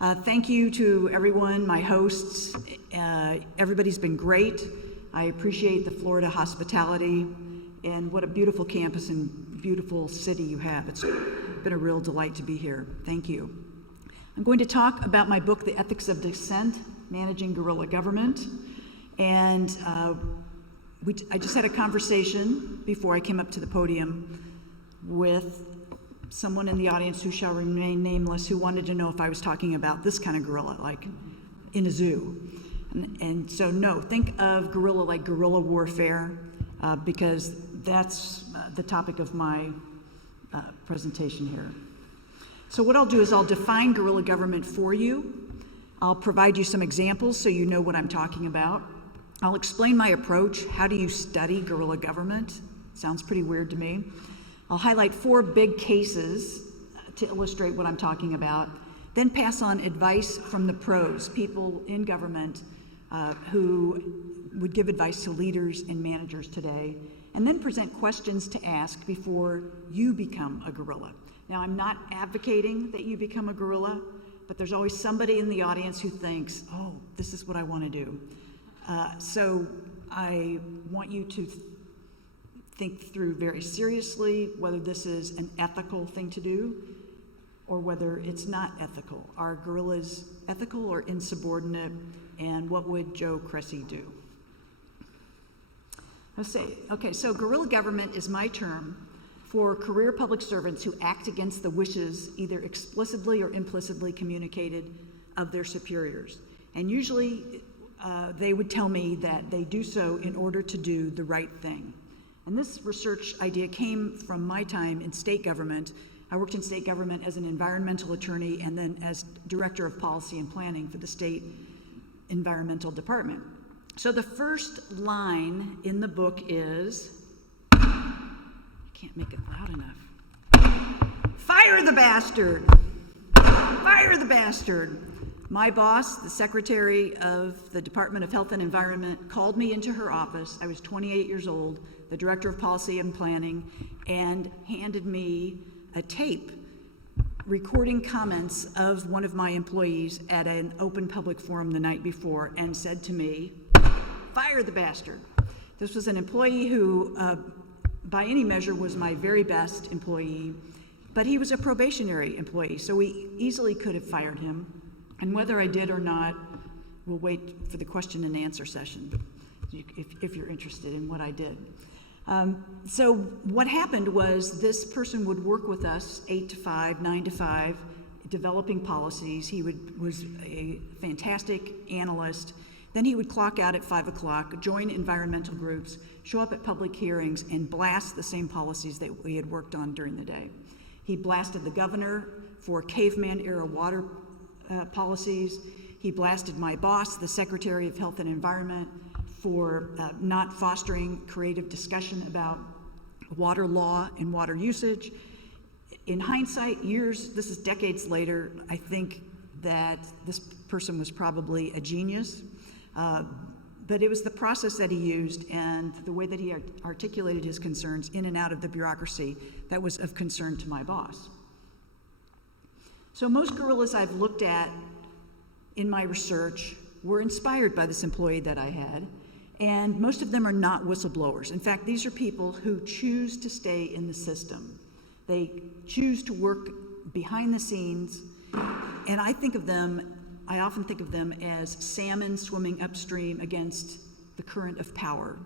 Thank you to everyone, my hosts. Everybody's been great. I appreciate the Florida hospitality, and what a beautiful campus and beautiful city you have. It's been a real delight to be here. Thank you. I'm going to talk about my book, The Ethics of Dissent, Managing Guerrilla Government. And I just had a conversation before I came up to the podium with someone in the audience who shall remain nameless, who wanted to know if I was talking about this kind of guerrilla, like in a zoo. And so no, think of guerrilla like guerrilla warfare, because that's the topic of my presentation here. So what I'll do is I'll define guerrilla government for you. I'll provide you some examples so you know what I'm talking about. I'll explain my approach. How do you study guerrilla government? Sounds pretty weird to me. I'll highlight 4 big cases to illustrate what I'm talking about, then pass on advice from the pros, people in government who would give advice to leaders and managers today, and then present questions to ask before you become a guerrilla. Now, I'm not advocating that you become a guerrilla, but there's always somebody in the audience who thinks, oh, this is what I want to do. So I want you to think through very seriously whether this is an ethical thing to do or whether it's not ethical. Are guerrillas ethical or insubordinate, and what would Joe Cresse do? So guerrilla government is my term for career public servants who act against the wishes, either explicitly or implicitly communicated, of their superiors. And usually they would tell me that they do so in order to do the right thing. And this research idea came from my time in state government. I worked in state government as an environmental attorney and then as director of policy and planning for the state environmental department. So the first line in the book is, I can't make it loud enough. Fire the bastard! Fire the bastard! My boss, the secretary of the Department of Health and Environment, called me into her office. I was 28 years old, the director of policy and planning, and handed me a tape recording comments of one of my employees at an open public forum the night before, and said to me, fire the bastard. This was an employee who, by any measure, was my very best employee, but he was a probationary employee, so we easily could have fired him. And whether I did or not, we'll wait for the question and answer session, if you're interested in what I did. So what happened was this person would work with us 8 to 5, 9 to 5, developing policies. He was a fantastic analyst. Then he would clock out at 5 o'clock, join environmental groups, show up at public hearings, and blast the same policies that we had worked on during the day. He blasted the governor for caveman-era water policies. He blasted my boss, the Secretary of Health and Environment, for not fostering creative discussion about water law and water usage. In hindsight, this is decades later, I think that this person was probably a genius, but it was the process that he used and the way that he articulated his concerns in and out of the bureaucracy that was of concern to my boss. So most guerrillas I've looked at in my research were inspired by this employee that I had, and most of them are not whistleblowers. In fact, these are people who choose to stay in the system. They choose to work behind the scenes, and I often think of them as salmon swimming upstream against the current of power,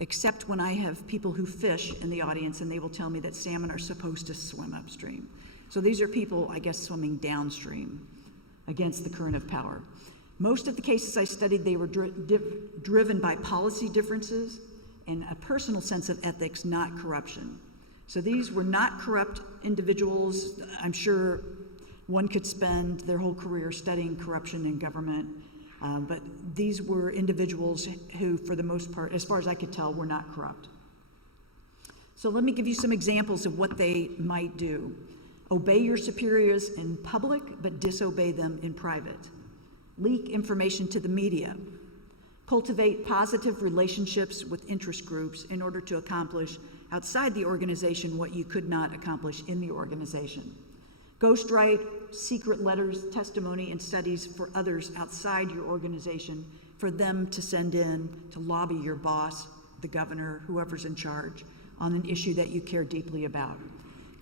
except when I have people who fish in the audience and they will tell me that salmon are supposed to swim upstream. So these are people, I guess, swimming downstream against the current of power. Most of the cases I studied, they were driven by policy differences and a personal sense of ethics, not corruption. So these were not corrupt individuals. I'm sure one could spend their whole career studying corruption in government, but these were individuals who, for the most part, as far as I could tell, were not corrupt. So let me give you some examples of what they might do. Obey your superiors in public, but disobey them in private. Leak information to the media. Cultivate positive relationships with interest groups in order to accomplish outside the organization what you could not accomplish in the organization. Ghostwrite secret letters, testimony, and studies for others outside your organization for them to send in to lobby your boss, the governor, whoever's in charge, on an issue that you care deeply about.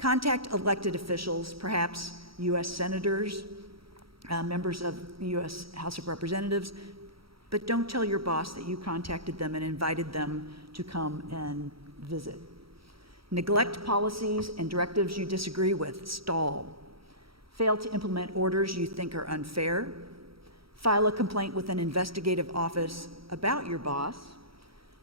Contact elected officials, perhaps U.S. senators, members of the U.S. House of Representatives, but don't tell your boss that you contacted them and invited them to come and visit. Neglect policies and directives you disagree with, stall. Fail to implement orders you think are unfair. File a complaint with an investigative office about your boss.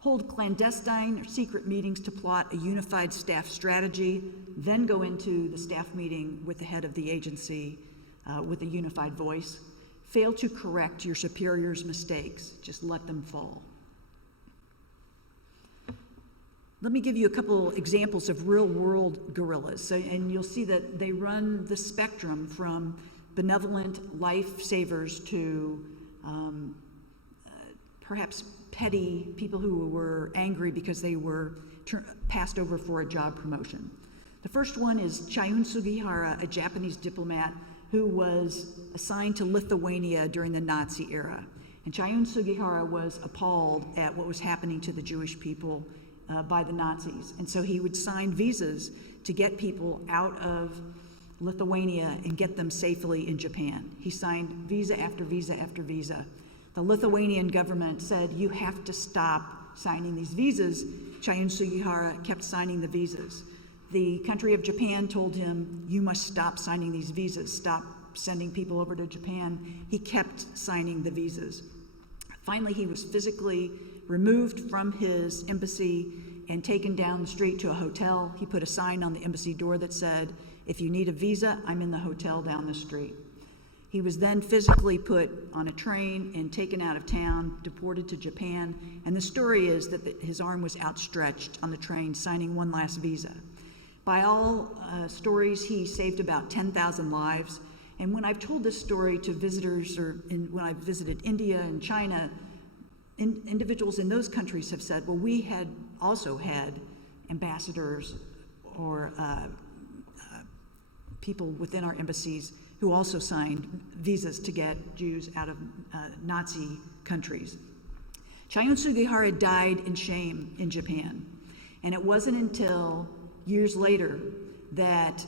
Hold clandestine or secret meetings to plot a unified staff strategy, then go into the staff meeting with the head of the agency with a unified voice. Fail to correct your superior's mistakes, just let them fall. Let me give you a couple examples of real-world guerrillas. And you'll see that they run the spectrum from benevolent lifesavers to perhaps petty people who were angry because they were passed over for a job promotion. The first one is Chiune Sugihara, a Japanese diplomat who was assigned to Lithuania during the Nazi era. And Chiune Sugihara was appalled at what was happening to the Jewish people by the Nazis. And so he would sign visas to get people out of Lithuania and get them safely in Japan. He signed visa after visa after visa. The Lithuanian government said, you have to stop signing these visas. Chiune Sugihara kept signing the visas. The country of Japan told him, you must stop signing these visas, stop sending people over to Japan. He kept signing the visas. Finally, he was physically removed from his embassy and taken down the street to a hotel. He put a sign on the embassy door that said, if you need a visa, I'm in the hotel down the street. He was then physically put on a train and taken out of town, deported to Japan. And the story is that his arm was outstretched on the train, signing one last visa. By all stories, he saved about 10,000 lives. And when I've told this story to visitors, when I've visited India and China, individuals in those countries have said, well, we had also had ambassadors or people within our embassies who also signed visas to get Jews out of Nazi countries. Chiune Sugihara died in shame in Japan. And it wasn't until years later that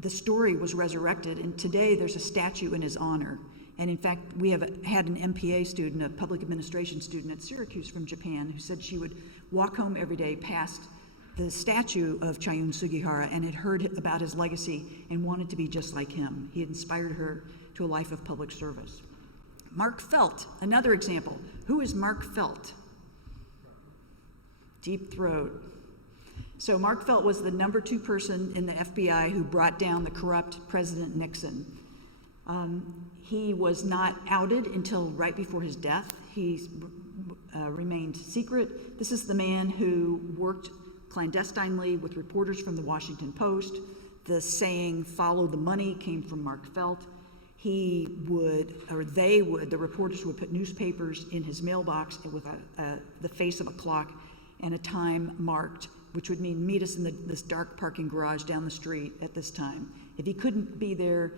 the story was resurrected, and today there's a statue in his honor. And in fact, we have had an MPA student, a public administration student at Syracuse from Japan, who said she would walk home every day past the statue of Chiune Sugihara and had heard about his legacy and wanted to be just like him. He had inspired her to a life of public service. Mark Felt, another example. Who is Mark Felt? Deep throat. So Mark Felt was the number 2 person in the FBI who brought down the corrupt President Nixon. He was not outed until right before his death. He remained secret. This is the man who worked clandestinely with reporters from the Washington Post. The saying, follow the money, came from Mark Felt. The reporters would put newspapers in his mailbox with the face of a clock and a time marked, which would mean meet us in this dark parking garage down the street at this time. If he couldn't be there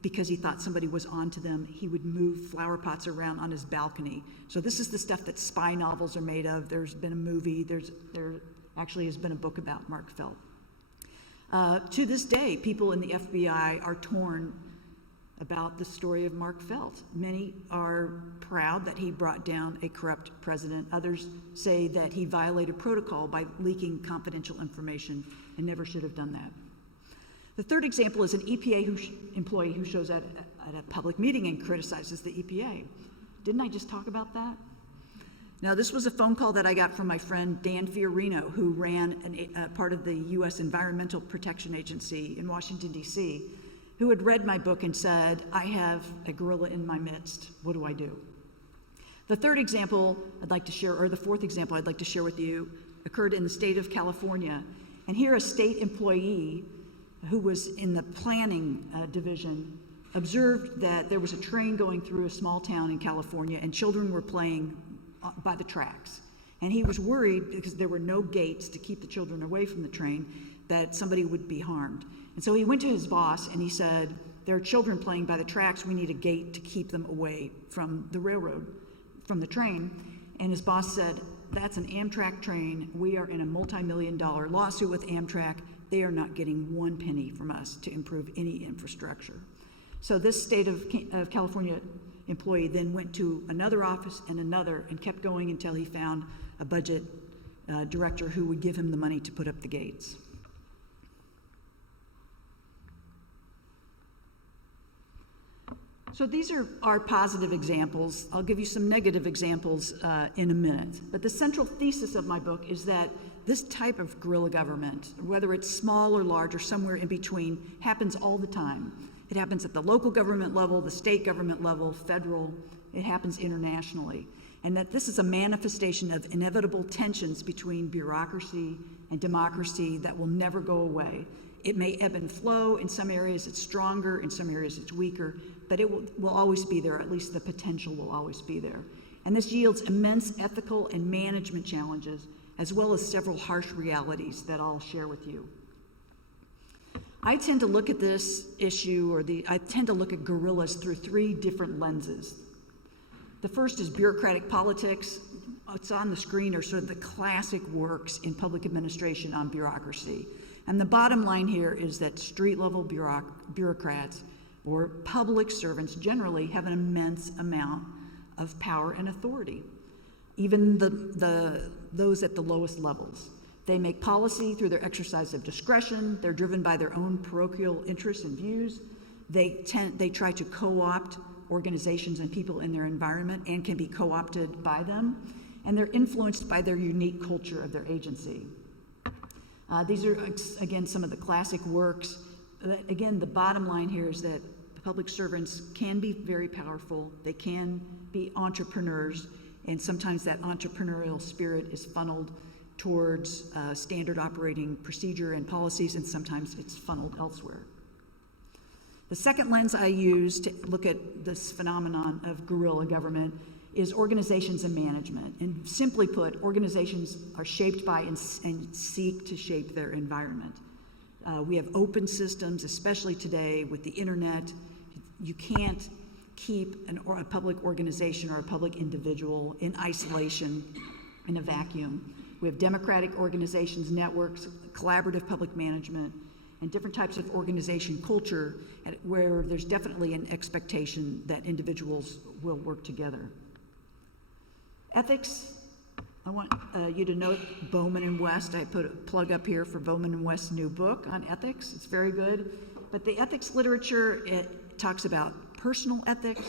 because he thought somebody was onto them, he would move flower pots around on his balcony. So this is the stuff that spy novels are made of. There's been a movie. There actually has been a book about Mark Felt. To this day, people in the FBI are torn about the story of Mark Felt. Many are proud that he brought down a corrupt president. Others say that he violated protocol by leaking confidential information and never should have done that. The third example is an EPA employee who shows up at a public meeting and criticizes the EPA. Didn't I just talk about that? Now, this was a phone call that I got from my friend Dan Fiorino, who ran part of the U.S. Environmental Protection Agency in Washington, D.C., who had read my book and said, I have a guerrilla in my midst. What do I do? The third example I'd like to share, or the fourth example I'd like to share with you, occurred in the state of California. And here a state employee who was in the planning division observed that there was a train going through a small town in California and children were playing by the tracks. And he was worried because there were no gates to keep the children away from the train, that somebody would be harmed. And so he went to his boss and he said, there are children playing by the tracks. We need a gate to keep them away from the railroad, from the train. And his boss said, that's an Amtrak train. We are in a multi-million-dollar lawsuit with Amtrak. They are not getting 1 penny from us to improve any infrastructure. So this state of California employee then went to another office and another and kept going until he found a budget director who would give him the money to put up the gates. So these are our positive examples. I'll give you some negative examples in a minute. But the central thesis of my book is that this type of guerrilla government, whether it's small or large or somewhere in between, happens all the time. It happens at the local government level, the state government level, federal. It happens internationally. And that this is a manifestation of inevitable tensions between bureaucracy and democracy that will never go away. It may ebb and flow. In some areas it's stronger, in some areas it's weaker, but it will always be there, at least the potential will always be there. And this yields immense ethical and management challenges, as well as several harsh realities that I'll share with you. I tend to look at this issue, I tend to look at guerrillas through 3 different lenses. The first is bureaucratic politics. What's on the screen are sort of the classic works in public administration on bureaucracy. And the bottom line here is that street-level bureaucrats or public servants generally have an immense amount of power and authority, even those at the lowest levels. They make policy through their exercise of discretion. They're driven by their own parochial interests and views. They try to co-opt organizations and people in their environment and can be co-opted by them. And they're influenced by their unique culture of their agency. These are, again, some of the classic works. Again, the bottom line here is that public servants can be very powerful. They can be entrepreneurs, and sometimes that entrepreneurial spirit is funneled towards standard operating procedure and policies, and sometimes it's funneled elsewhere. The second lens I use to look at this phenomenon of guerrilla government is organizations and management. And simply put, organizations are shaped by and seek to shape their environment. We have open systems, especially today with the internet. You can't keep a public organization or a public individual in isolation, in a vacuum. We have democratic organizations, networks, collaborative public management, and different types of organization culture where there's definitely an expectation that individuals will work together. Ethics, I want you to note Bowman and West. I put a plug up here for Bowman and West's new book on ethics. It's very good. But the ethics literature, it talks about personal ethics,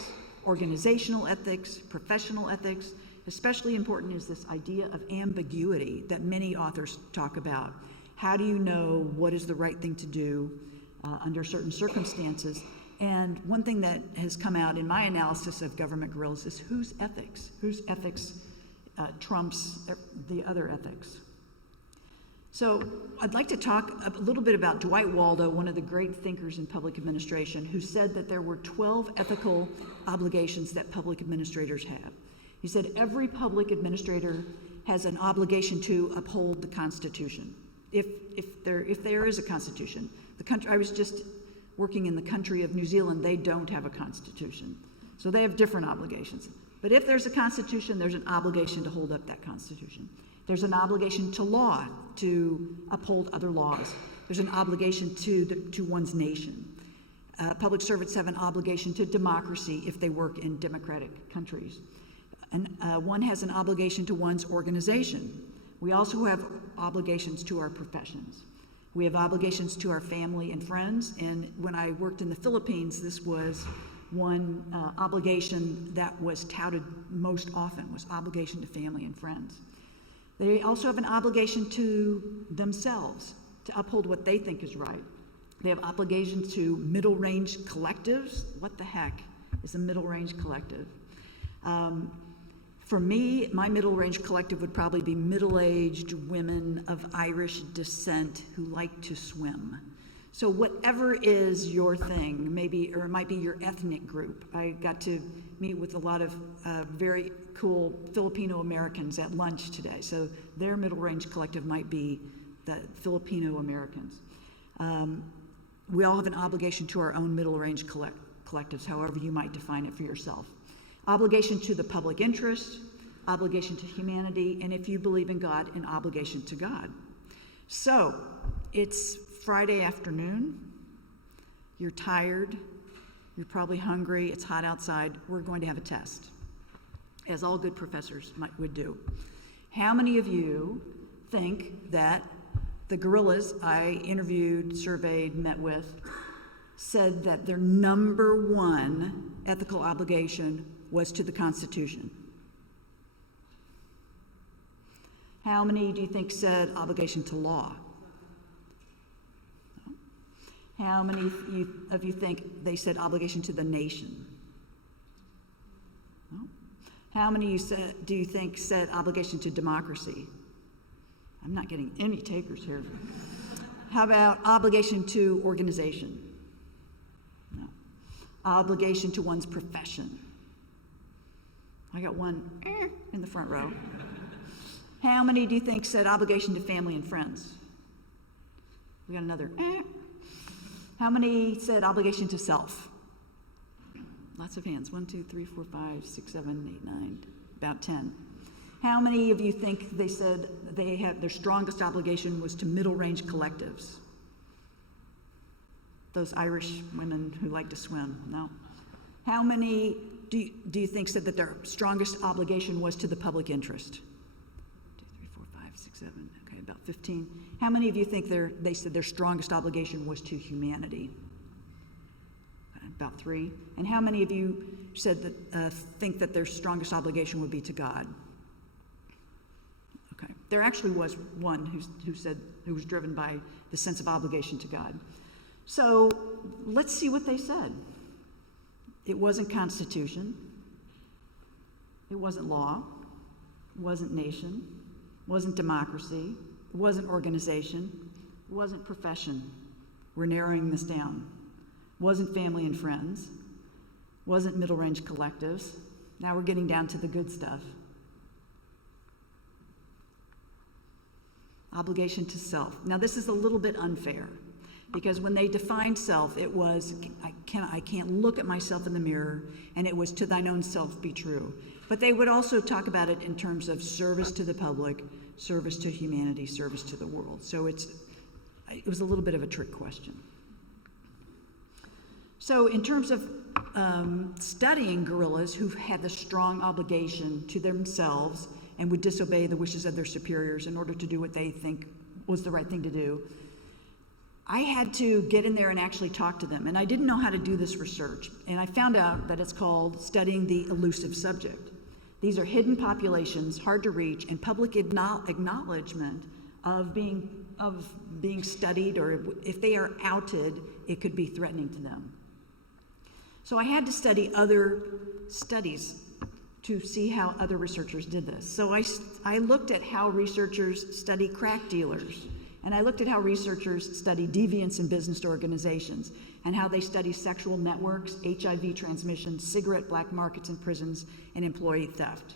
organizational ethics, professional ethics. Especially important is this idea of ambiguity that many authors talk about. How do you know what is the right thing to do under certain circumstances? And one thing that has come out in my analysis of government guerrillas is whose ethics trumps the other ethics. So I'd like to talk a little bit about Dwight Waldo, one of the great thinkers in public administration, who said that there were 12 ethical obligations that public administrators have. He said every public administrator has an obligation to uphold the Constitution, if there is a Constitution. The country, I was just working in the country of New Zealand, they don't have a Constitution. So they have different obligations. But if there's a Constitution, there's an obligation to hold up that Constitution. There's an obligation to law, to uphold other laws. There's an obligation to one's nation. Public servants have an obligation to democracy if they work in democratic countries. And one has an obligation to one's organization. We also have obligations to our professions. We have obligations to our family and friends, and when I worked in the Philippines, this was one obligation that was touted most often, was obligation to family and friends. They also have an obligation to themselves, to uphold what they think is right. They have obligations to middle-range collectives. What the heck is a middle-range collective? For me, my middle-range collective would probably be middle-aged women of Irish descent who like to swim. So whatever is your thing, maybe, or it might be your ethnic group. I got to meet with a lot of very cool Filipino Americans at lunch today. So their middle-range collective might be the Filipino Americans. We all have an obligation to our own middle-range collectives, however you might define it for yourself. Obligation to the public interest, obligation to humanity, and if you believe in God, an obligation to God. So, it's Friday afternoon, you're tired, you're probably hungry, it's hot outside, we're going to have a test, as all good professors would do. How many of you think that the guerrillas I interviewed, surveyed, met with, said that their number one ethical obligation was to the Constitution? How many do you think said obligation to law? How many of you think they said obligation to the nation? No. How many do you think said obligation to democracy? I'm not getting any takers here. How about obligation to organization? No. Obligation to one's profession. I got one in the front row. How many do you think said obligation to family and friends? We got another. How many said obligation to self? Lots of hands. 1, 2, 3, 4, 5, 6, 7, 8, 9, about 10. How many of you think they said they had their strongest obligation was to middle-range collectives? Those Irish women who like to swim? No. How many do you think said that their strongest obligation was to the public interest? 2, 3, 4, 5, 6, 7. Okay, about 15. How many of you think they said their strongest obligation was to humanity? About 3. And how many of you said that think that their strongest obligation would be to God? Okay. There actually was one who was driven by the sense of obligation to God. So let's see what they said. It wasn't Constitution. It wasn't law. It wasn't nation. It wasn't democracy. It wasn't organization. It wasn't profession. We're narrowing this down. It wasn't family and friends. It wasn't middle-range collectives. Now we're getting down to the good stuff. Obligation to self. Now this is a little bit unfair because when they defined self, it was, I can't look at myself in the mirror, and it was to thine own self be true. But they would also talk about it in terms of service to the public, service to humanity, service to the world. So it was a little bit of a trick question. So in terms of studying guerrillas who had the strong obligation to themselves and would disobey the wishes of their superiors in order to do what they think was the right thing to do, I had to get in there and actually talk to them. And I didn't know how to do this research. And I found out that it's called studying the elusive subject. These are hidden populations, hard to reach, and public acknowledgement of being studied, or if they are outed, it could be threatening to them. So I had to study other studies to see how other researchers did this. So I looked at how researchers study crack dealers, and I looked at how researchers study deviance in business organizations, and how they study sexual networks, HIV transmission, cigarette black markets in prisons, and employee theft.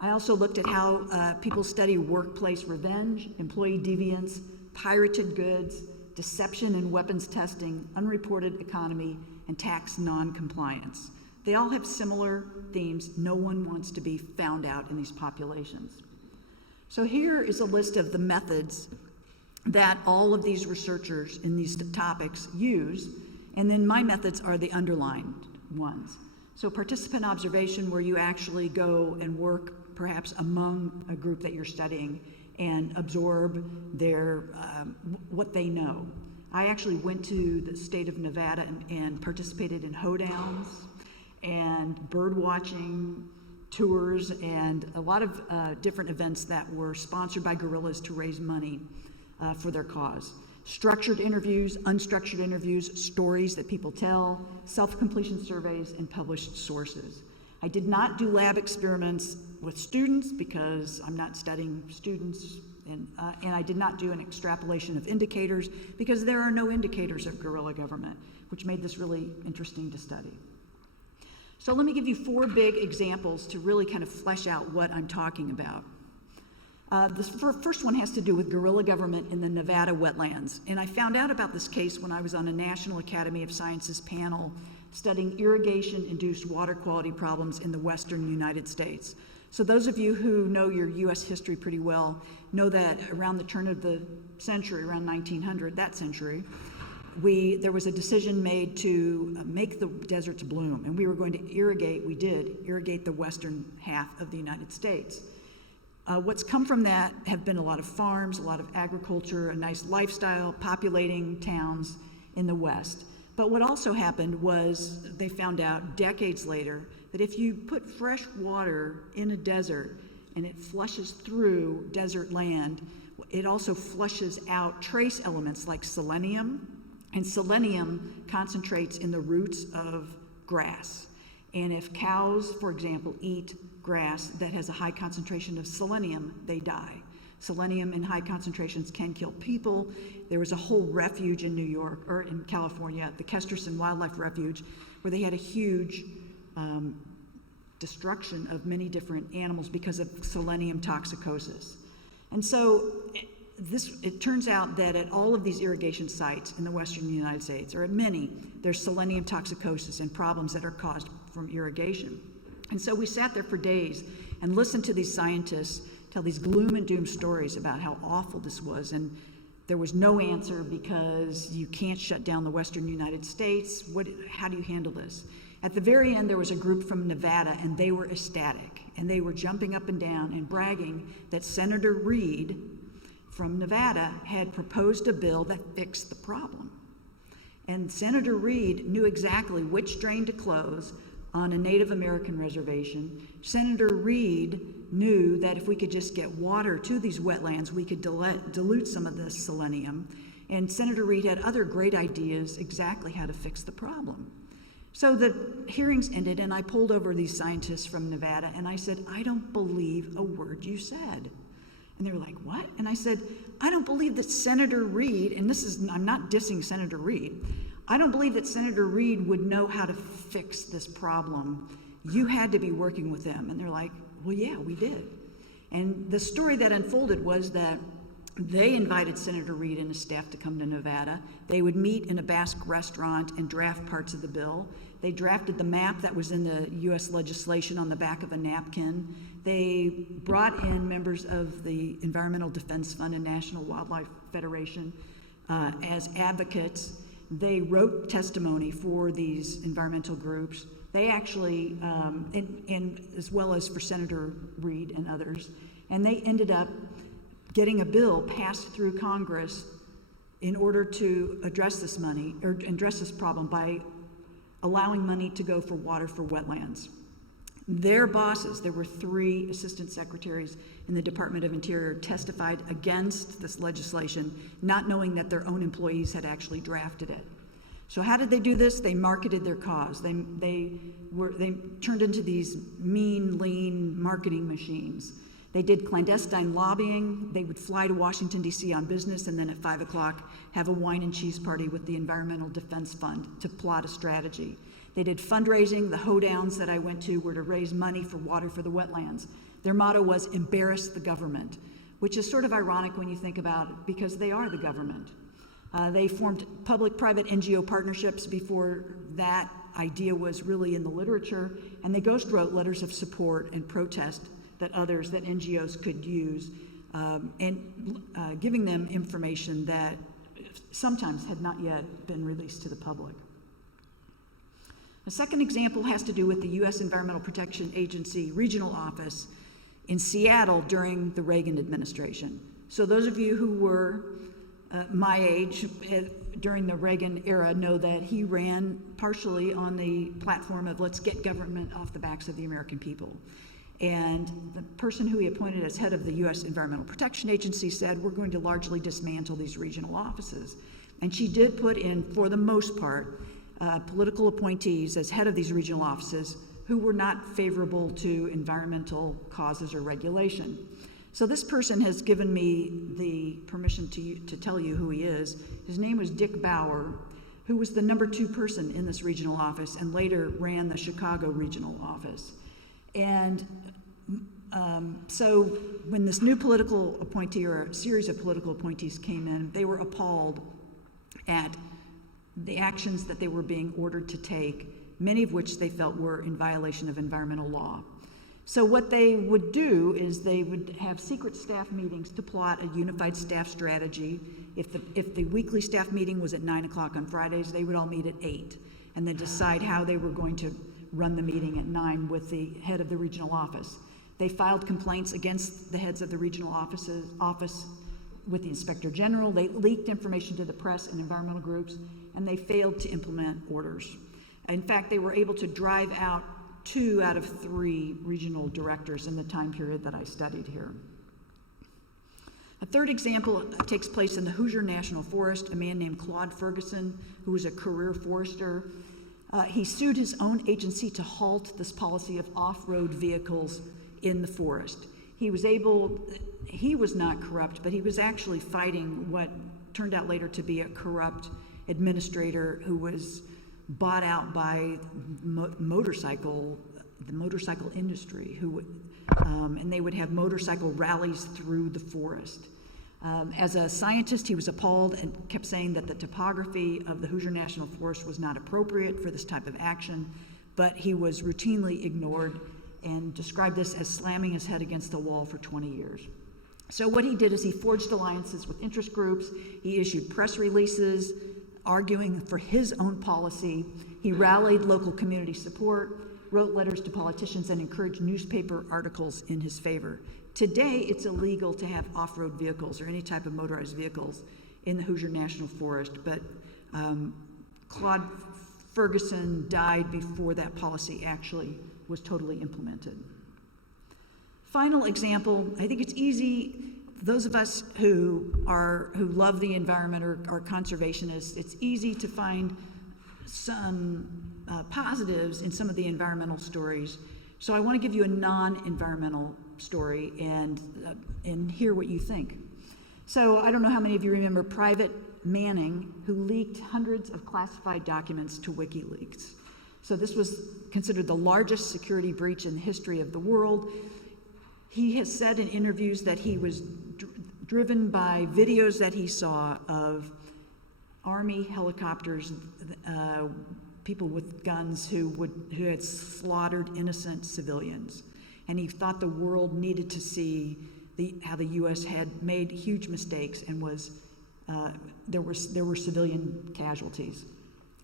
I also looked at how people study workplace revenge, employee deviance, pirated goods, deception and weapons testing, unreported economy, and tax non-compliance. They all have similar themes. No one wants to be found out in these populations. So here is a list of the methods that all of these researchers in these topics use, and then my methods are the underlined ones. So participant observation, where you actually go and work perhaps among a group that you're studying and absorb their what they know. I actually went to the state of Nevada and participated in hoedowns and bird watching tours and a lot of different events that were sponsored by guerrillas to raise money for their cause. Structured interviews, unstructured interviews, stories that people tell, self-completion surveys, and published sources. I did not do lab experiments with students because I'm not studying students, and I did not do an extrapolation of indicators because there are no indicators of guerrilla government, which made this really interesting to study. So let me give you 4 big examples to really kind of flesh out what I'm talking about. First one has to do with guerrilla government in the Nevada wetlands. And I found out about this case when I was on a National Academy of Sciences panel studying irrigation-induced water quality problems in the western United States. So those of you who know your U.S. history pretty well know that around the turn of the century, around 1900, that century, there was a decision made to make the deserts bloom, and we were going to irrigate the western half of the United States. What's come from that have been a lot of farms, a lot of agriculture, a nice lifestyle, populating towns in the West. But what also happened was they found out decades later that if you put fresh water in a desert and it flushes through desert land, it also flushes out trace elements like selenium, and selenium concentrates in the roots of grass. And if cows, for example, eat grass that has a high concentration of selenium, they die. Selenium in high concentrations can kill people. There was a whole refuge in New York, or in California, the Kesterson Wildlife Refuge, where they had a huge destruction of many different animals because of selenium toxicosis. And so it turns out that at all of these irrigation sites in the western United States, or at many, there's selenium toxicosis and problems that are caused from irrigation. And so we sat there for days and listened to these scientists tell these gloom and doom stories about how awful this was, and there was no answer because you can't shut down the western United States. How do you handle this? At the very end, there was a group from Nevada, and they were ecstatic, and they were jumping up and down and bragging that Senator Reed from Nevada had proposed a bill that fixed the problem. And Senator Reed knew exactly which drain to close on a Native American reservation. Senator Reed knew that if we could just get water to these wetlands, we could dilute some of this selenium. And Senator Reed had other great ideas exactly how to fix the problem. So the hearings ended, and I pulled over these scientists from Nevada, and I said, "I don't believe a word you said." And they were like, "What?" And I said, "I don't believe that Senator Reed," and I'm not dissing Senator Reed, "I don't believe that Senator Reed would know how to fix this problem. You had to be working with them." And they're like, "Well, yeah, we did." And the story that unfolded was that they invited Senator Reed and his staff to come to Nevada. They would meet in a Basque restaurant and draft parts of the bill. They drafted the map that was in the U.S. legislation on the back of a napkin. They brought in members of the Environmental Defense Fund and National Wildlife Federation as advocates. They wrote testimony for these environmental groups. They actually, and as well as for Senator Reed and others, and they ended up getting a bill passed through Congress in order to address this problem by allowing money to go for water for wetlands. Their bosses, there were 3 assistant secretaries in the Department of Interior, testified against this legislation, not knowing that their own employees had actually drafted it. So how did they do this? They marketed their cause. They turned into these mean, lean marketing machines. They did clandestine lobbying. They would fly to Washington, D.C. on business, and then at 5 o'clock have a wine and cheese party with the Environmental Defense Fund to plot a strategy. They did fundraising. The hoedowns that I went to were to raise money for water for the wetlands. Their motto was embarrass the government, which is sort of ironic when you think about it, because they are the government. They formed public-private NGO partnerships before that idea was really in the literature, and they ghost wrote letters of support and protest that NGOs could use, and giving them information that sometimes had not yet been released to the public. The second example has to do with the U.S. Environmental Protection Agency regional office in Seattle during the Reagan administration. So those of you who were my age during the Reagan era know that he ran partially on the platform of let's get government off the backs of the American people. And the person who he appointed as head of the U.S. Environmental Protection Agency said, we're going to largely dismantle these regional offices. And she did put in, for the most part, political appointees as head of these regional offices who were not favorable to environmental causes or regulation. So this person has given me the permission to tell you who he is. His name was Dick Bauer, who was the number 2 person in this regional office and later ran the Chicago regional office. And So when this new political appointee, or a series of political appointees, came in, they were appalled at the actions that they were being ordered to take, many of which they felt were in violation of environmental law. So what they would do is they would have secret staff meetings to plot a unified staff strategy. If the weekly staff meeting was at 9 o'clock on Fridays, they would all meet at 8 and then decide how they were going to run the meeting at 9 with the head of the regional office. They filed complaints against the heads of the regional office with the Inspector General. They leaked information to the press and environmental groups, and they failed to implement orders. In fact, they were able to drive out 2 out of 3 regional directors in the time period that I studied here. A third example takes place in the Hoosier National Forest. A man named Claude Ferguson, who was a career forester, he sued his own agency to halt this policy of off-road vehicles in the forest. He was not corrupt, but he was actually fighting what turned out later to be a corrupt administrator who was bought out by the motorcycle industry, and they would have motorcycle rallies through the forest. As a scientist, he was appalled and kept saying that the topography of the Hoosier National Forest was not appropriate for this type of action, but he was routinely ignored and described this as slamming his head against the wall for 20 years. So what he did is he forged alliances with interest groups. He issued press releases arguing for his own policy. He rallied local community support, wrote letters to politicians, and encouraged newspaper articles in his favor. Today, it's illegal to have off-road vehicles or any type of motorized vehicles in the Hoosier National Forest, but Claude Ferguson died before that policy actually was totally implemented. Final example, I think it's easy, those of us who love the environment or are conservationists, it's easy to find some positives in some of the environmental stories. So I want to give you a non-environmental story and hear what you think. So I don't know how many of you remember Private Manning, who leaked hundreds of classified documents to WikiLeaks. So this was considered the largest security breach in the history of the world. He has said in interviews that he was driven by videos that he saw of Army helicopters, people with guns who had slaughtered innocent civilians. And he thought the world needed to see how the U.S. had made huge mistakes and there were civilian casualties.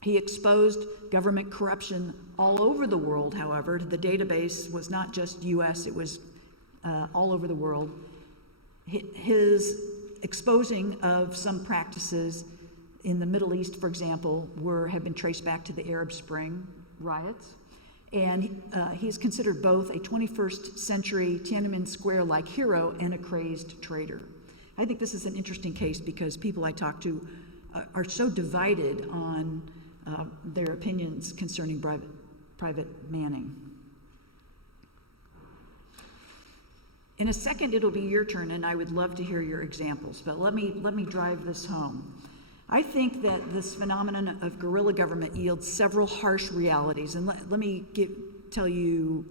He exposed government corruption all over the world, however. The database was not just U.S., it was all over the world. His exposing of some practices in the Middle East, for example, have been traced back to the Arab Spring riots. And he's considered both a 21st century Tiananmen Square-like hero and a crazed traitor. I think this is an interesting case because people I talk to are so divided on their opinions concerning Private Manning. In a second, it'll be your turn, and I would love to hear your examples, but let me drive this home. I think that this phenomenon of guerrilla government yields several harsh realities, and let me tell you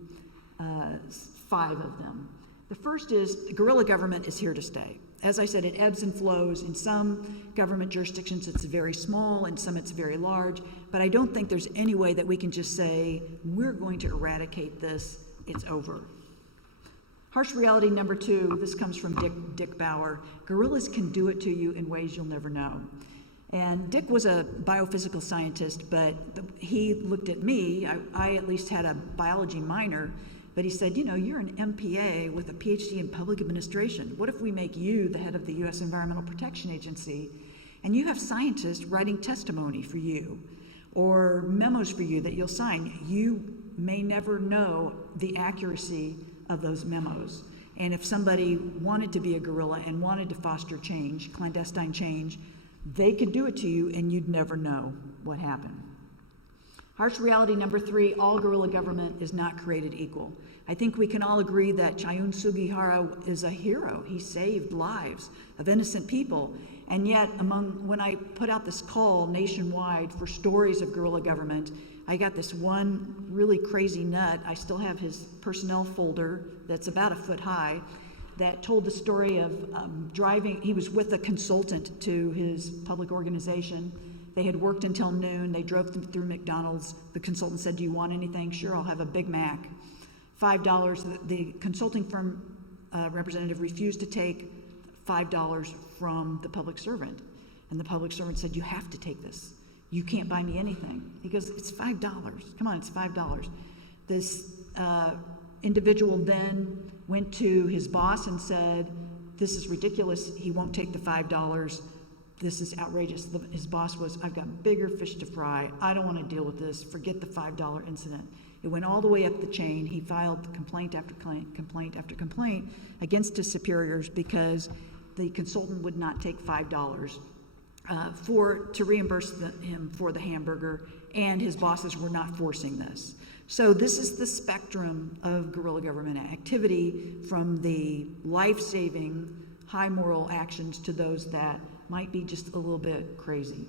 5 of them. The first is guerrilla government is here to stay. As I said, it ebbs and flows. In some government jurisdictions, it's very small, in some it's very large, but I don't think there's any way that we can just say, we're going to eradicate this, it's over. Harsh reality number 2, this comes from Dick Bauer. Guerrillas can do it to you in ways you'll never know. And Dick was a biophysical scientist, but he looked at me. I at least had a biology minor, but he said, you're an MPA with a PhD in public administration. What if we make you the head of the U.S. Environmental Protection Agency, and you have scientists writing testimony for you or memos for you that you'll sign? You may never know the accuracy of those memos. And if somebody wanted to be a guerrilla and wanted to foster change, clandestine change, they could do it to you and you'd never know what happened. Harsh reality number 3, all guerrilla government is not created equal. I think we can all agree that Chiune Sugihara is a hero. He saved lives of innocent people. And yet, when I put out this call nationwide for stories of guerrilla government, I got this one really crazy nut. I still have his personnel folder that's about a foot high that told the story of driving. He was with a consultant to his public organization. They had worked until noon. They drove them through McDonald's. The consultant said, "Do you want anything?" "Sure, I'll have a Big Mac." $5. The consulting firm representative refused to take $5 from the public servant. And the public servant said, "You have to take this. You can't buy me anything." He goes, "It's $5. Come on, it's $5. This individual then went to his boss and said, "This is ridiculous. He won't take the $5. This is outrageous." His boss was, "I've got bigger fish to fry. I don't want to deal with this. Forget the $5 incident." It went all the way up the chain. He filed complaint after complaint after complaint against his superiors because the consultant would not take $5 to reimburse him for the hamburger, and his bosses were not forcing this. So this is the spectrum of guerrilla government activity, from the life-saving, high moral actions to those that might be just a little bit crazy.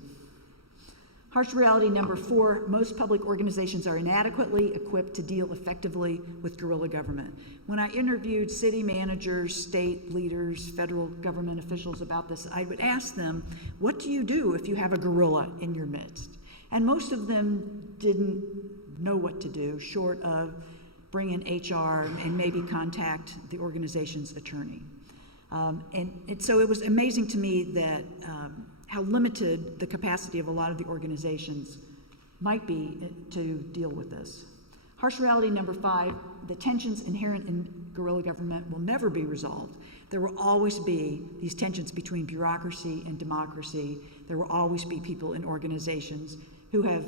Harsh reality number 4, most public organizations are inadequately equipped to deal effectively with guerrilla government. When I interviewed city managers, state leaders, federal government officials about this, I would ask them, "What do you do if you have a guerrilla in your midst?" And most of them didn't know what to do, short of bring in HR and maybe contact the organization's attorney. And so it was amazing to me that how limited the capacity of a lot of the organizations might be to deal with this. Harsh reality number 5, the tensions inherent in guerrilla government will never be resolved. There will always be these tensions between bureaucracy and democracy. There will always be people in organizations who have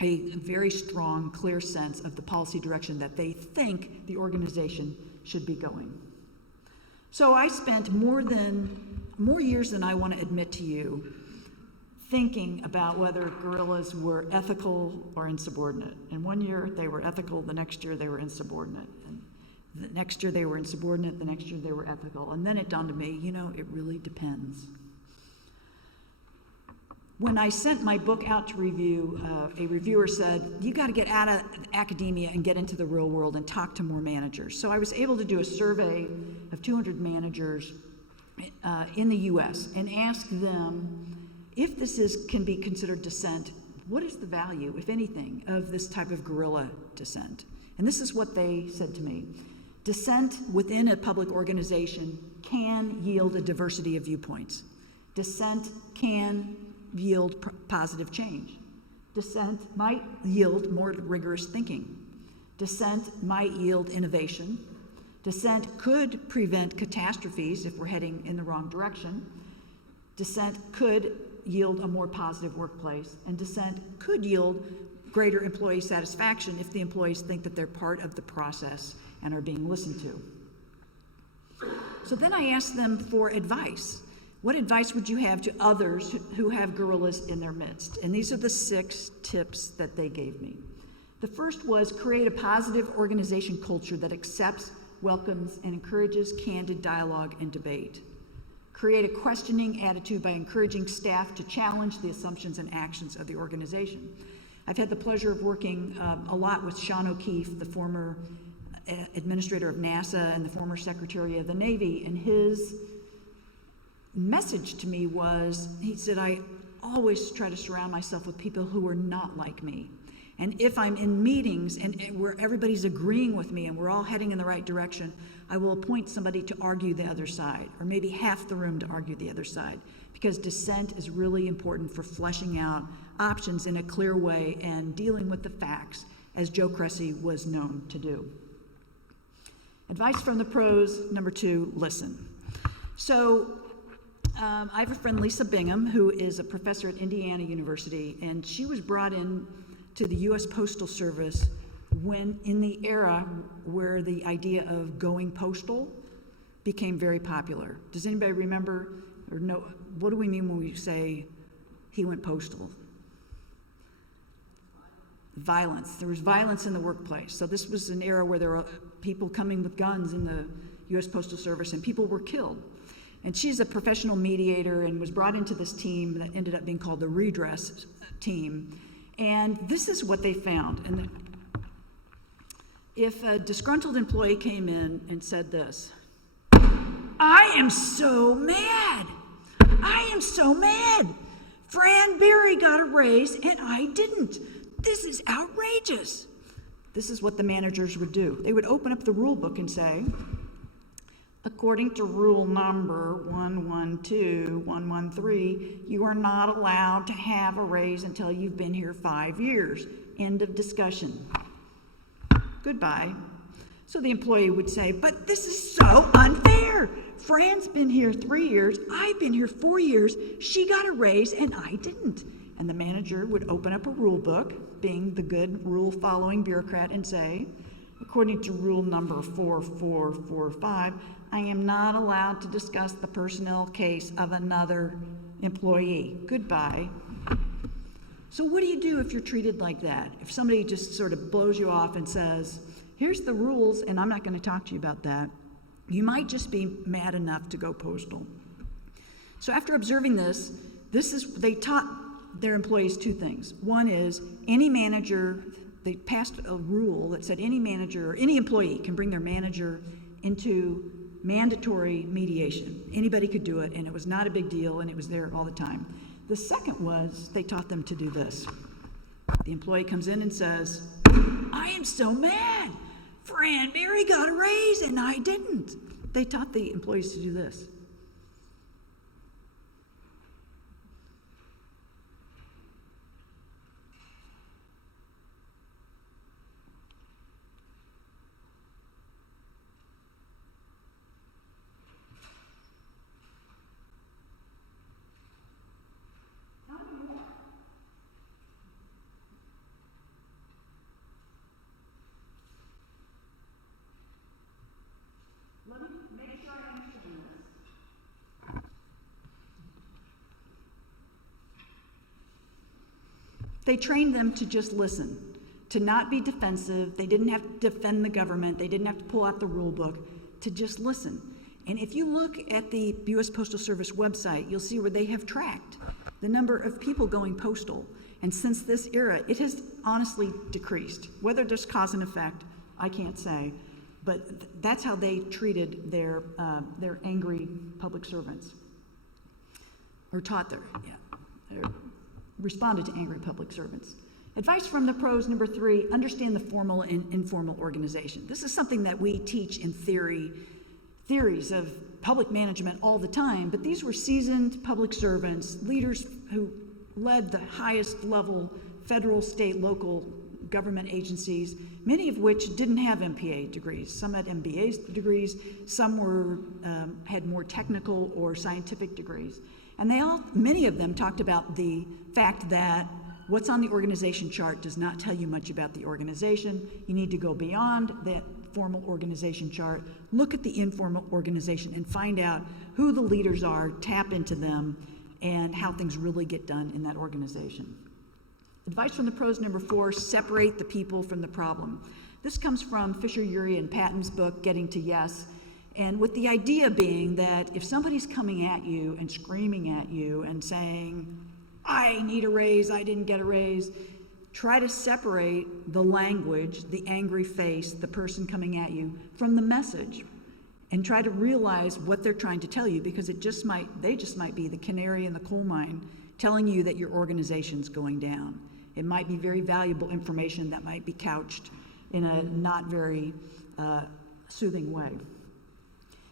a very strong, clear sense of the policy direction that they think the organization should be going. So I spent more years than I want to admit to you thinking about whether guerrillas were ethical or insubordinate. And one year they were ethical, the next year they were insubordinate. And the next year they were insubordinate, the next year they were ethical. And then it dawned on me, it really depends. When I sent my book out to review, a reviewer said, "You got to get out of academia and get into the real world and talk to more managers." So I was able to do a survey of 200 managers in the U.S. and ask them, if this can be considered dissent, what is the value, if anything, of this type of guerrilla dissent? And this is what they said to me. Dissent within a public organization can yield a diversity of viewpoints. Dissent can yield positive change. Dissent might yield more rigorous thinking. Dissent might yield innovation. Dissent could prevent catastrophes if we're heading in the wrong direction. Dissent could yield a more positive workplace, and dissent could yield greater employee satisfaction if the employees think that they're part of the process and are being listened to. So then I asked them for advice. What advice would you have to others who have guerrillas in their midst? And these are the 6 tips that they gave me. The first was create a positive organization culture that accepts, welcomes, and encourages candid dialogue and debate. Create a questioning attitude by encouraging staff to challenge the assumptions and actions of the organization. I've had the pleasure of working a lot with Sean O'Keefe, the former administrator of NASA and the former Secretary of the Navy, and his message to me was, he said, "I always try to surround myself with people who are not like me. And if I'm in meetings and where everybody's agreeing with me and we're all heading in the right direction, I will appoint somebody to argue the other side, or maybe half the room to argue the other side, because dissent is really important for fleshing out options in a clear way and dealing with the facts, as Joe Cresse was known to do." Advice from the pros, number 2, listen. So I have a friend, Lisa Bingham, who is a professor at Indiana University, and she was brought in to the U.S. Postal Service when in the era where the idea of going postal became very popular. Does anybody remember or know, what do we mean when we say he went postal? violence. There was violence in the workplace. So this was an era where there were people coming with guns in the U.S. Postal Service, and people were killed. And she's a professional mediator and was brought into this team that ended up being called the Redress Team. And this is what they found. And if a disgruntled employee came in and said this, "I am so mad. I am so mad. Fran Berry got a raise and I didn't. This is outrageous." This is what the managers would do. They would open up the rule book and say, "According to rule number 112113, you are not allowed to have a raise until you've been here 5 years. End of discussion. Goodbye." So the employee would say, "But this is so unfair. Fran's been here 3 years, I've been here 4 years, she got a raise and I didn't." And the manager would open up a rule book, being the good rule-following bureaucrat, and say, "According to rule number 4445, I am not allowed to discuss the personnel case of another employee. Goodbye." So what do you do if you're treated like that? If somebody just sort of blows you off and says, "Here's the rules, and I'm not going to talk to you about that," you might just be mad enough to go postal. So after observing this, they taught their employees two things. One is any manager, they passed a rule that said any manager or any employee can bring their manager into mandatory mediation. Anybody could do it, and it was not a big deal, and it was there all the time. The second was they taught them to do this. The employee comes in and says, "I am so mad. Fran Berry got a raise and I didn't." They taught the employees to do this. Let me make sure I understand this. They trained them to just listen, to not be defensive. They didn't have to defend the government. They didn't have to pull out the rule book, to just listen. And if you look at the U.S. Postal Service website, you'll see where they have tracked the number of people going postal. And since this era, it has honestly decreased. Whether there's cause and effect, I can't say. But that's how they treated their angry public servants, or taught responded to angry public servants. Advice from the pros, number 3, understand the formal and informal organization. This is something that we teach in theories of public management all the time, but these were seasoned public servants, leaders who led the highest level federal, state, local government agencies, many of which didn't have MPA degrees. Some had MBA degrees, some had more technical or scientific degrees. And many of them talked about the fact that what's on the organization chart does not tell you much about the organization. You need to go beyond that formal organization chart, look at the informal organization and find out who the leaders are, tap into them, and how things really get done in that organization. Advice from the pros, number 4, separate the people from the problem. This comes from Fisher, Urey, and Patton's book, Getting to Yes, and with the idea being that if somebody's coming at you and screaming at you and saying, "I need a raise, I didn't get a raise," try to separate the language, the angry face, the person coming at you, from the message, and try to realize what they're trying to tell you, because they just might be the canary in the coal mine telling you that your organization's going down. It might be very valuable information that might be couched in a not very soothing way.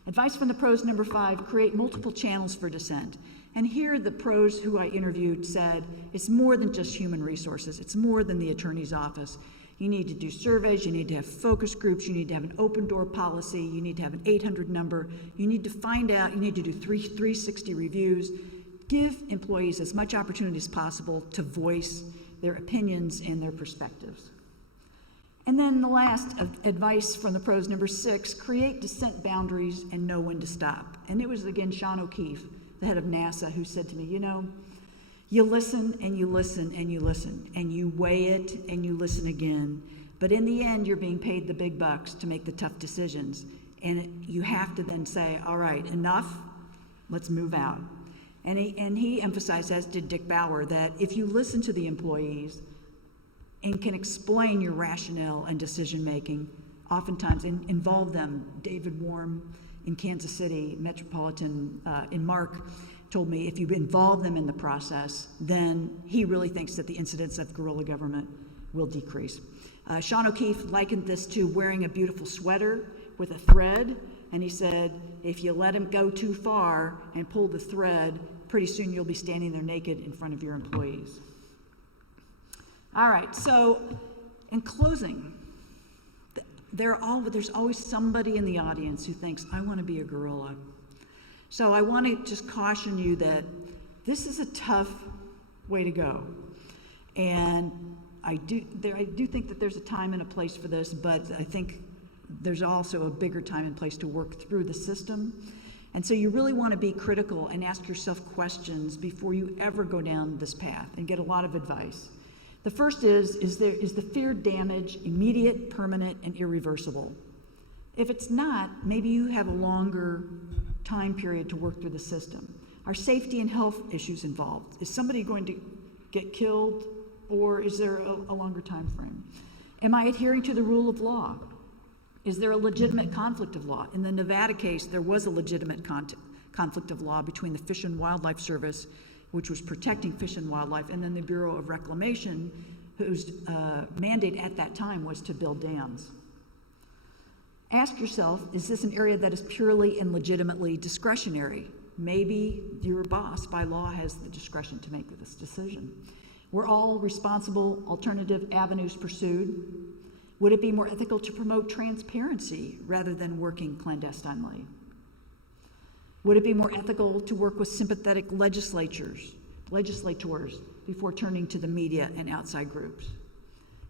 Advice from the pros, number 5, create multiple channels for dissent. And here the pros who I interviewed said, it's more than just human resources. It's more than the attorney's office. You need to do surveys, you need to have focus groups, you need to have an open door policy, you need to have an 800 number, you need to find out, you need to do 360 reviews. Give employees as much opportunity as possible to voice their opinions and their perspectives. And then the last advice from the pros, number 6, create dissent boundaries and know when to stop. And it was, again, Sean O'Keefe, the head of NASA, who said to me, You listen and you listen and you listen, and you weigh it and you listen again. But in the end, you're being paid the big bucks to make the tough decisions. And you have to then say, all right, enough, let's move out. And he emphasized, as did Dick Bauer, that if you listen to the employees and can explain your rationale and decision making, oftentimes involve them. David Warm in Kansas City Metropolitan in Mark told me if you involve them in the process, then he really thinks that the incidence of guerrilla government will decrease. Sean O'Keefe likened this to wearing a beautiful sweater with a thread, and he said, if you let him go too far and pull the thread, pretty soon you'll be standing there naked in front of your employees. All right, so in closing, there's always somebody in the audience who thinks, I want to be a guerrilla. So I want to just caution you that this is a tough way to go. And I do think that there's a time and a place for this, but I think there's also a bigger time and place to work through the system. And so you really want to be critical and ask yourself questions before you ever go down this path and get a lot of advice. The first is the feared damage immediate, permanent, and irreversible? If it's not, maybe you have a longer time period to work through the system. Are safety and health issues involved? Is somebody going to get killed, or is there a longer time frame? Am I adhering to the rule of law? Is there a legitimate conflict of law? In the Nevada case, there was a legitimate conflict of law between the Fish and Wildlife Service, which was protecting fish and wildlife, and then the Bureau of Reclamation, whose mandate at that time was to build dams. Ask yourself, is this an area that is purely and legitimately discretionary? Maybe your boss by law has the discretion to make this decision. Were all responsible alternative avenues pursued? Would it be more ethical to promote transparency rather than working clandestinely? Would it be more ethical to work with sympathetic legislators before turning to the media and outside groups?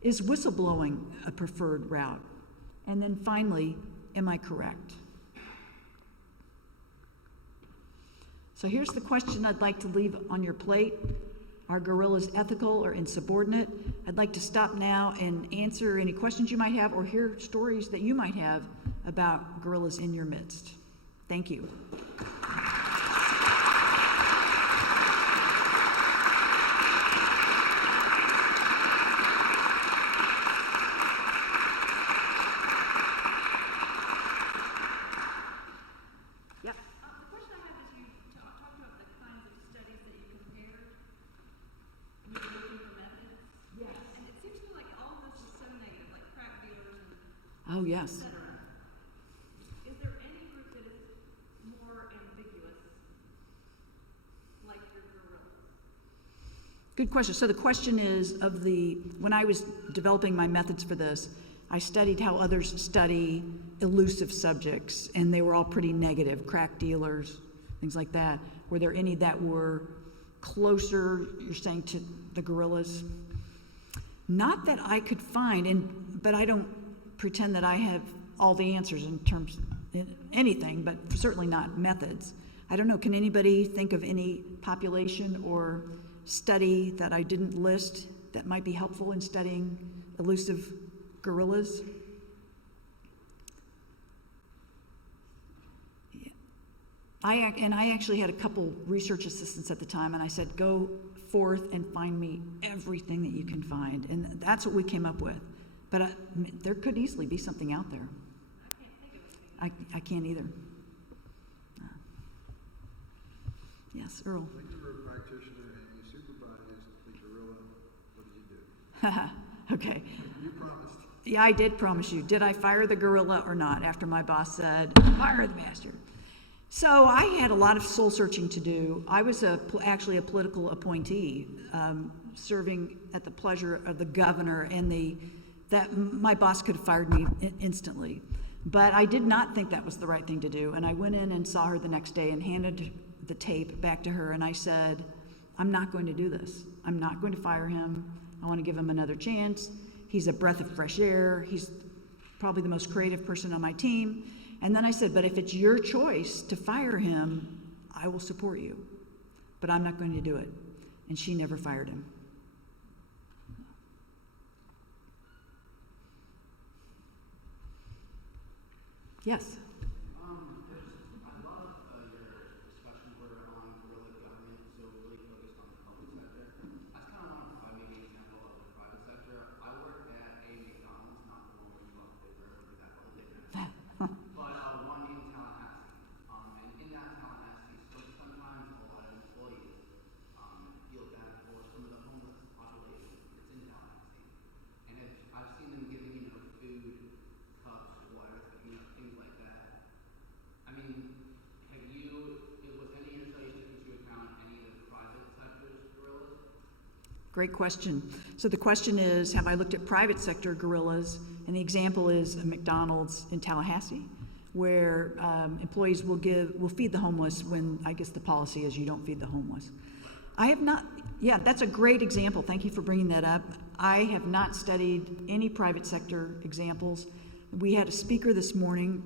Is whistleblowing a preferred route? And then finally, am I correct? So here's the question I'd like to leave on your plate. Are guerrillas ethical or insubordinate? I'd like to stop now and answer any questions you might have or hear stories that you might have about guerrillas in your midst. Thank you. Oh, yes. Is there any group that is more ambiguous, like your guerrillas? Good question. So the question is, when I was developing my methods for this, I studied how others study elusive subjects, and they were all pretty negative, crack dealers, things like that. Were there any that were closer, you're saying, to the guerrillas? Not that I could find, but I don't pretend that I have all the answers in terms of anything, but certainly not methods. I don't know, can anybody think of any population or study that I didn't list that might be helpful in studying elusive guerrillas? Yeah. I actually had a couple research assistants at the time, and I said, go forth and find me everything that you can find, and that's what we came up with. But there could easily be something out there. I can't either. Yes, Earl. When you were a practitioner and you supervised the guerrilla, what did you do? Okay. You promised. Yeah, I did promise you. Did I fire the guerrilla or not after my boss said, fire the master? So I had a lot of soul searching to do. I was actually a political appointee, serving at the pleasure of the governor, and that my boss could have fired me instantly. But I did not think that was the right thing to do. And I went in and saw her the next day and handed the tape back to her. And I said, I'm not going to do this. I'm not going to fire him. I want to give him another chance. He's a breath of fresh air. He's probably the most creative person on my team. And then I said, but if it's your choice to fire him, I will support you. But I'm not going to do it. and she never fired him. Yes. I love your discussion order on guerrilla government, so really focused on the public sector. I just kind of want to provide maybe an example of the private sector. I work at a McDonald's, not the one where you love paper, with that whole different. But one in Tallahassee. And in that Tallahassee, sometimes a lot of employees feel bad for some of the homeless population that's in Tallahassee. And I've seen them giving, food, cups, water, things like that. I mean, was any of your studies took into account any of the private sector's guerrillas? Great question. So the question is, have I looked at private sector guerrillas? And the example is a McDonald's in Tallahassee, where employees will feed the homeless when I guess the policy is you don't feed the homeless. I have not, yeah, that's a great example. Thank you for bringing that up. I have not studied any private sector examples. We had a speaker this morning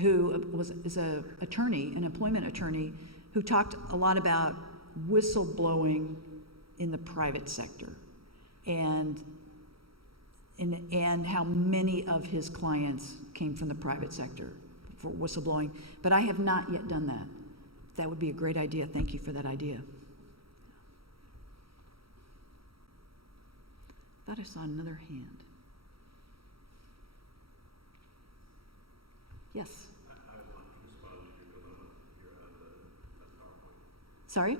who is an attorney, an employment attorney, who talked a lot about whistleblowing in the private sector and how many of his clients came from the private sector for whistleblowing. But I have not yet done that. That would be a great idea. Thank you for that idea. Thought I saw another hand. Yes. I want to respond to your dilemma here on the PowerPoint. Sorry?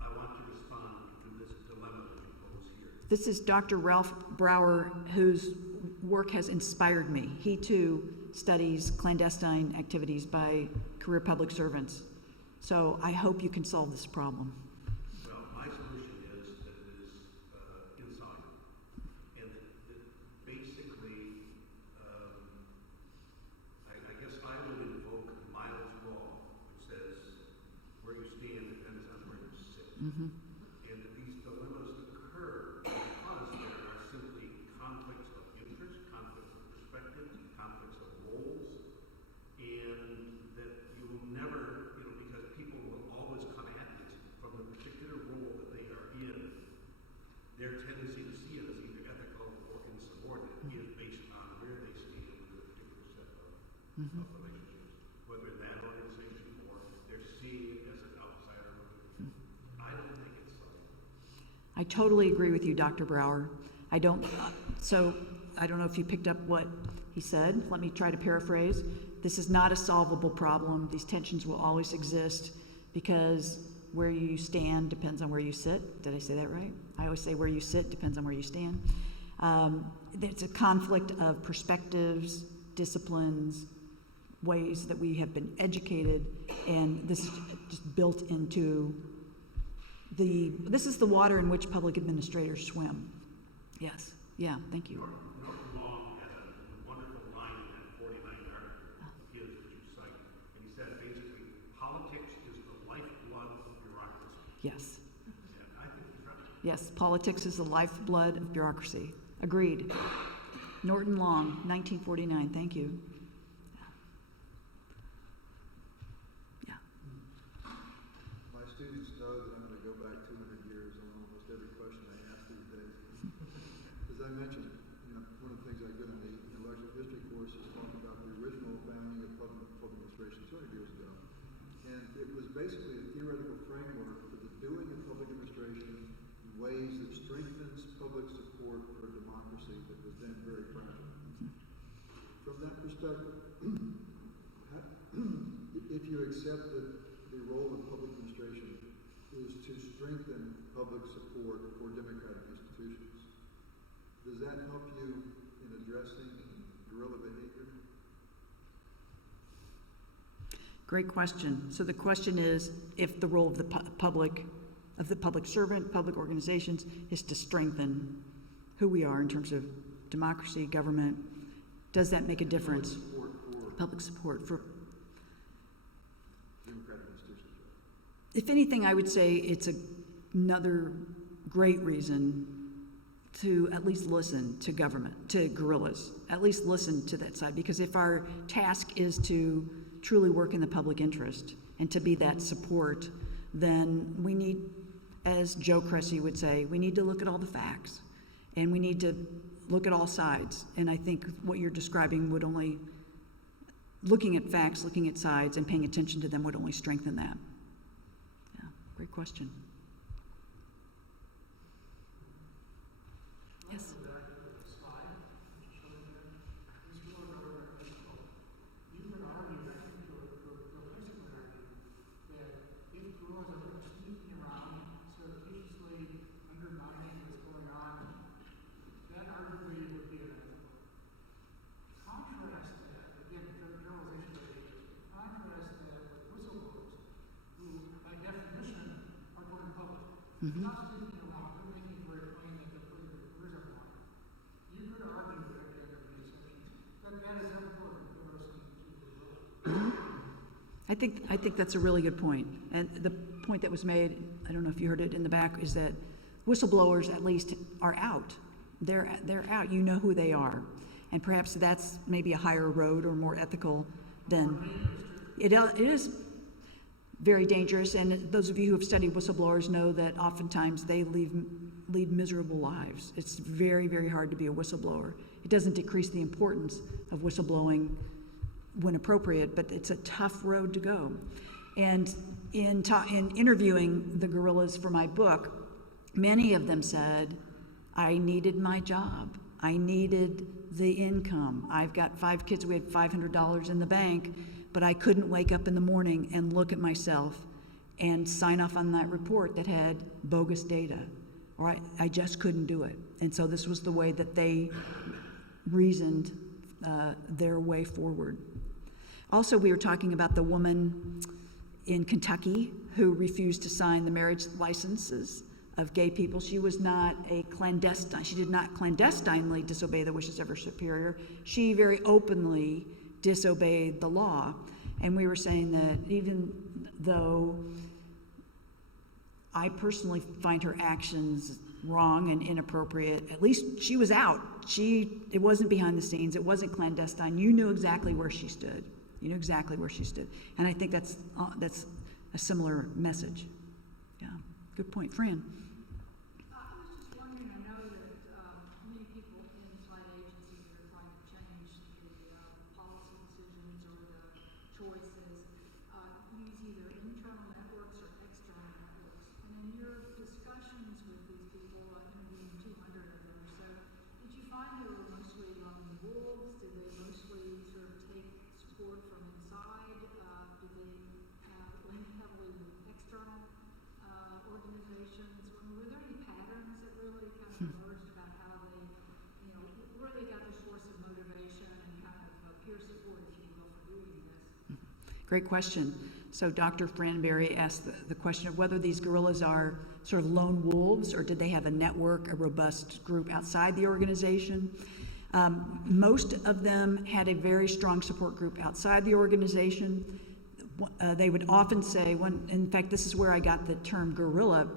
I want to respond to this dilemma that you pose here. This is Dr. Ralph Brower, whose work has inspired me. He too studies clandestine activities by career public servants. So I hope you can solve this problem. Well, my solution is that it is inside, and that basically, I guess I would invoke Miles' law, which says where you stand depends on where you sit. Mm-hmm. And that these dilemmas occur because there are simply conflicts of interest, conflicts of perspective, conflicts of roles, and that you will never, because people will always come at this from the particular role that they are in. Their tendency to see it as either ethical or insubordinate is based on where they stand in a particular set of relationships, whether in that organization or they're seeing it as an outsider looking. I don't think it's so. I totally agree with you, Dr. Brower. I don't know if you picked up what he said. Let me try to paraphrase. This is not a solvable problem. These tensions will always exist because where you stand depends on where you sit. Did I say that right? I always say where you sit depends on where you stand. It's a conflict of perspectives, disciplines, ways that we have been educated, and this is just built into this is the water in which public administrators swim. Yes. Yeah, thank you. Norton Long had a wonderful line in that 49 article of his that you cite, and he said basically, politics is the lifeblood of bureaucracy. Yes. And I think he's right. Yes, politics is the lifeblood of bureaucracy. Agreed. Norton Long, 1949. Thank you. Yeah. My students know that I'm going to go back 200 years on almost every question I ask these days. As I mentioned, one of the things I did in the intellectual history course is talk about the original founding of public administration 200 years ago. And it was basically a theoretical framework for the doing of public administration in ways that strengthens public support for democracy that was then very fragile. From that perspective, if you accept that the role of public administration is to strengthen public support for democratic institutions, does that help you in addressing guerrilla behavior? Great question. So the question is, if the role of the public servant, public organizations, is to strengthen who we are in terms of democracy, government, does that make a difference? Public support for Democratic institutions. If anything, I would say it's another great reason to at least listen to government, to guerrillas, at least listen to that side, because if our task is to truly work in the public interest and to be that support, then we need as Joe Cresse would say, we need to look at all the facts, and we need to look at all sides. And I think what you're describing would only, looking at facts, looking at sides, and paying attention to them would only strengthen that. Yeah, great question. Yes. Mm-hmm. I think that's a really good point. And the point that was made, I don't know if you heard it in the back, is that whistleblowers at least are out. They're out. You know who they are. And perhaps that's maybe a higher road or more ethical than it is. Very dangerous, and those of you who have studied whistleblowers know that oftentimes they lead miserable lives. It's very, very hard to be a whistleblower. It doesn't decrease the importance of whistleblowing when appropriate, but it's a tough road to go. And in interviewing the guerrillas for my book, many of them said, I needed my job. I needed the income. I've got 5 kids. We had $500 in the bank. But I couldn't wake up in the morning and look at myself and sign off on that report that had bogus data, or I just couldn't do it. And so this was the way that they reasoned their way forward. Also, we were talking about the woman in Kentucky who refused to sign the marriage licenses of gay people. She was not a clandestine. She did not clandestinely disobey the wishes of her superior. She very openly disobeyed the law. And we were saying that even though I personally find her actions wrong and inappropriate, at least she was out. It wasn't behind the scenes. It wasn't clandestine. You knew exactly where she stood. You knew exactly where she stood. And I think that's a similar message. Yeah, good point. Fran? I was just wondering, I know that many people inside agencies are trying to change the policy decisions or the choices, use either internal networks or external networks. And in your discussions with these people, interviewing 200 of them or so, did you find they were mostly lone wolves? Did they mostly sort of take support from inside? Did they link heavily with external organizations? Were there any patterns that really kind of emerged about how they, where they got their source of motivation and kind of peer support, if you will, for doing this? Great question. So Dr. Franberry asked the question of whether these guerrillas are sort of lone wolves or did they have a network, a robust group outside the organization. Most of them had a very strong support group outside the organization. They would often say, in fact, this is where I got the term guerrilla.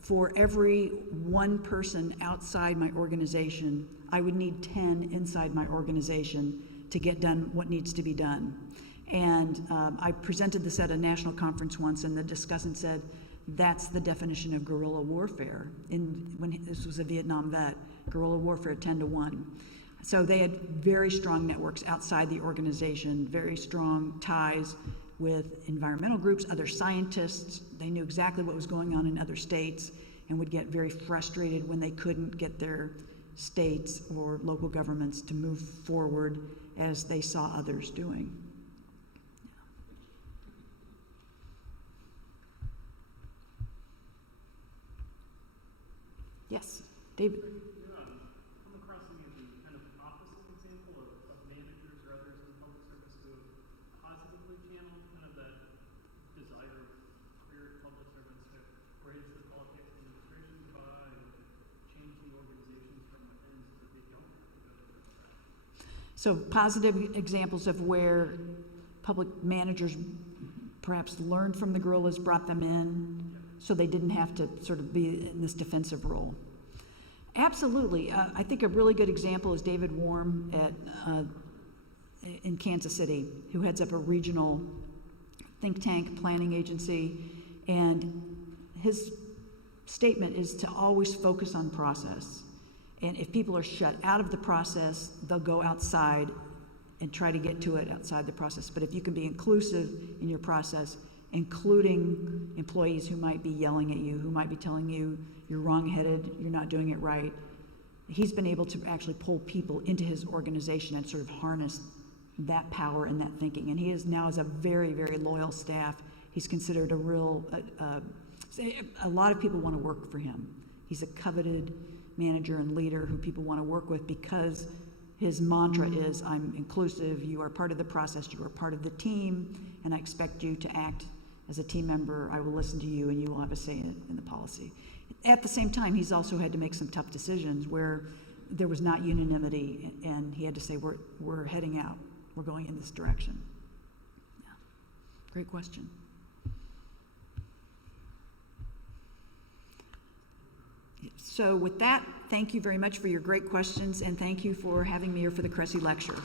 For every one person outside my organization, I would need 10 inside my organization to get done what needs to be done. And I presented this at a national conference once, and the discussant said, that's the definition of guerrilla warfare. When this was a Vietnam vet, guerrilla warfare 10 to 1. So they had very strong networks outside the organization, very strong ties with environmental groups, other scientists. They knew exactly what was going on in other states and would get very frustrated when they couldn't get their states or local governments to move forward as they saw others doing. Yes, David. Come across any of the kind of opposite example of managers or others in the public service who have positively channeled kind of the desire of career public servants to bridge the politics and administration divide and change the organizations from within so that they don't have to go to that. So positive examples of where public managers perhaps learned from the guerrillas, brought them in, so they didn't have to sort of be in this defensive role. Absolutely. I think a really good example is David Warm in Kansas City, who heads up a regional think tank planning agency. And his statement is to always focus on process. And if people are shut out of the process, they'll go outside and try to get to it outside the process. But if you can be inclusive in your process, including employees who might be yelling at you, who might be telling you you're wrong-headed, you're not doing it right, he's been able to actually pull people into his organization and sort of harness that power and that thinking. And he is now as a very, very loyal staff. He's considered a real, a lot of people want to work for him. He's a coveted manager and leader who people want to work with because his mantra is, I'm inclusive, you are part of the process, you are part of the team, and I expect you to act as a team member. I will listen to you and you will have a say in the policy. At the same time, he's also had to make some tough decisions where there was not unanimity, and he had to say, we're heading out. We're going in this direction. Yeah. Great question. So with that, thank you very much for your great questions, and thank you for having me here for the Cresse Lecture.